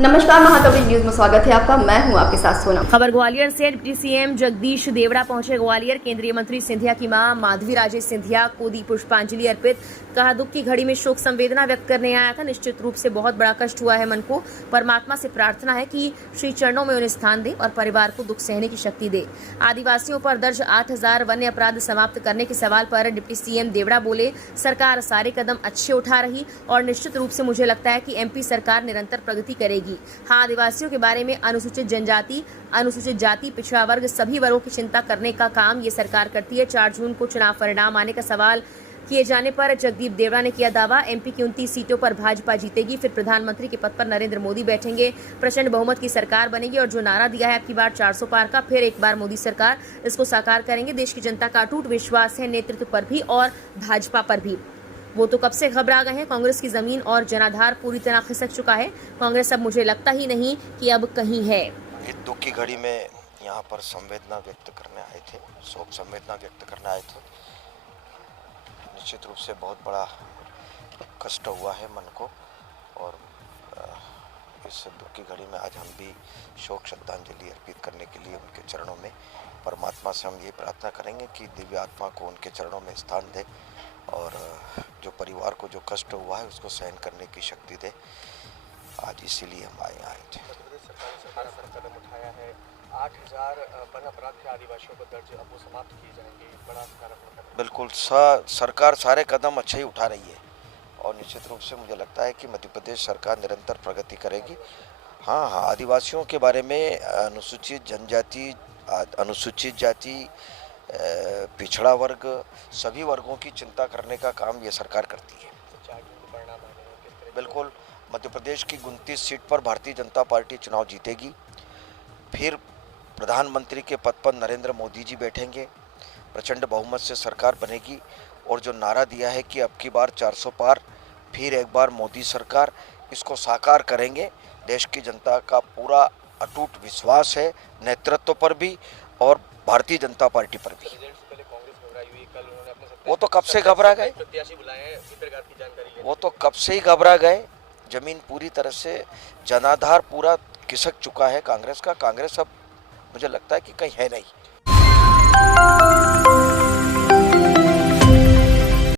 नमस्कार, महाकवि न्यूज में स्वागत है आपका। मैं हूं आपके साथ सोनम। खबर ग्वालियर से। डिप्टी सीएम जगदीश देवड़ा पहुंचे ग्वालियर। केंद्रीय मंत्री सिंधिया की मां माधवी राजे सिंधिया को दी पुष्पांजलि अर्पित। कहा, दुख की घड़ी में शोक संवेदना व्यक्त करने आया था। निश्चित रूप से बहुत बड़ा कष्ट हुआ है मन को। परमात्मा से प्रार्थना है कि श्री चरणों में उन्हें स्थान दे और परिवार को दुख सहने की शक्ति दे। आदिवासियों पर दर्ज 8000 वन्य अपराध समाप्त करने के सवाल पर डिप्टी सीएम देवड़ा बोले, सरकार सारे कदम अच्छे उठा रही और निश्चित रूप से मुझे लगता है कि एमपी सरकार निरंतर प्रगति करेगी। हाँ, आदिवासियों के बारे में अनुसूचित जनजाति, अनुसूचित जाति, पिछड़ा वर्ग सभी वर्गों की चिंता करने का काम ये सरकार करती है। 4 जून को चुनाव परिणाम आने का सवाल किए जाने पर जगदीप देवड़ा ने किया दावा, एमपी की 29 सीटों पर भाजपा जीतेगी। फिर प्रधानमंत्री के पद पर नरेंद्र मोदी बैठेंगे। प्रचंड बहुमत की सरकार बनेगी और जो नारा दिया है अब की बार 400 पार का, फिर एक बार मोदी सरकार, इसको साकार करेंगे। देश की जनता का अटूट विश्वास है नेतृत्व पर भी और भाजपा पर भी। वो तो कब से घबरा गए हैं। कांग्रेस की जमीन और जनाधार पूरी तरह खिसक चुका है। कांग्रेस अब मुझे लगता ही नहीं कि अब कहीं है। इस दुख की घड़ी में यहाँ पर संवेदना व्यक्त करने आए थे, शोक संवेदना व्यक्त करने आए थे। निश्चित रूप से बहुत बड़ा कष्ट हुआ है मन को और इस दुख की घड़ी में आज हम भी शोक श्रद्धांजलि अर्पित करने के लिए उनके चरणों में परमात्मा से हम ये प्रार्थना करेंगे कि दिव्य आत्मा को उनके चरणों में स्थान दे और जो परिवार को जो कष्ट हुआ है उसको सहन करने की शक्ति दे। आज इसीलिए हम आए थे। सरकार कदम उठाया है, 8000 वन अपराध के आदिवासियों को दर्ज अब वो समाप्त किए जाएंगे। बड़ा सकारात्मक। बिल्कुल सरकार सारे कदम अच्छे ही उठा रही है और निश्चित रूप से मुझे लगता है कि मध्य प्रदेश सरकार निरंतर प्रगति करेगी। हाँ, आदिवासियों के बारे में अनुसूचित जनजाति, अनुसूचित जाति, पिछड़ा वर्ग सभी वर्गों की चिंता करने का काम ये सरकार करती है। बिल्कुल, मध्य प्रदेश की 29 सीट पर भारतीय जनता पार्टी चुनाव जीतेगी। फिर प्रधानमंत्री के पद पर नरेंद्र मोदी जी बैठेंगे। प्रचंड बहुमत से सरकार बनेगी और जो नारा दिया है कि अब की बार 400 पार, फिर एक बार मोदी सरकार, इसको साकार करेंगे। देश की जनता का पूरा अटूट विश्वास है नेतृत्व पर भी और भारतीय जनता पार्टी पर भी। वो तो कब से घबरा गए, वो तो कब से ही घबरा गए। जमीन पूरी तरह से जनाधार पूरा खिसक चुका है कांग्रेस का। कांग्रेस अब मुझे लगता है कि कहीं है नहीं।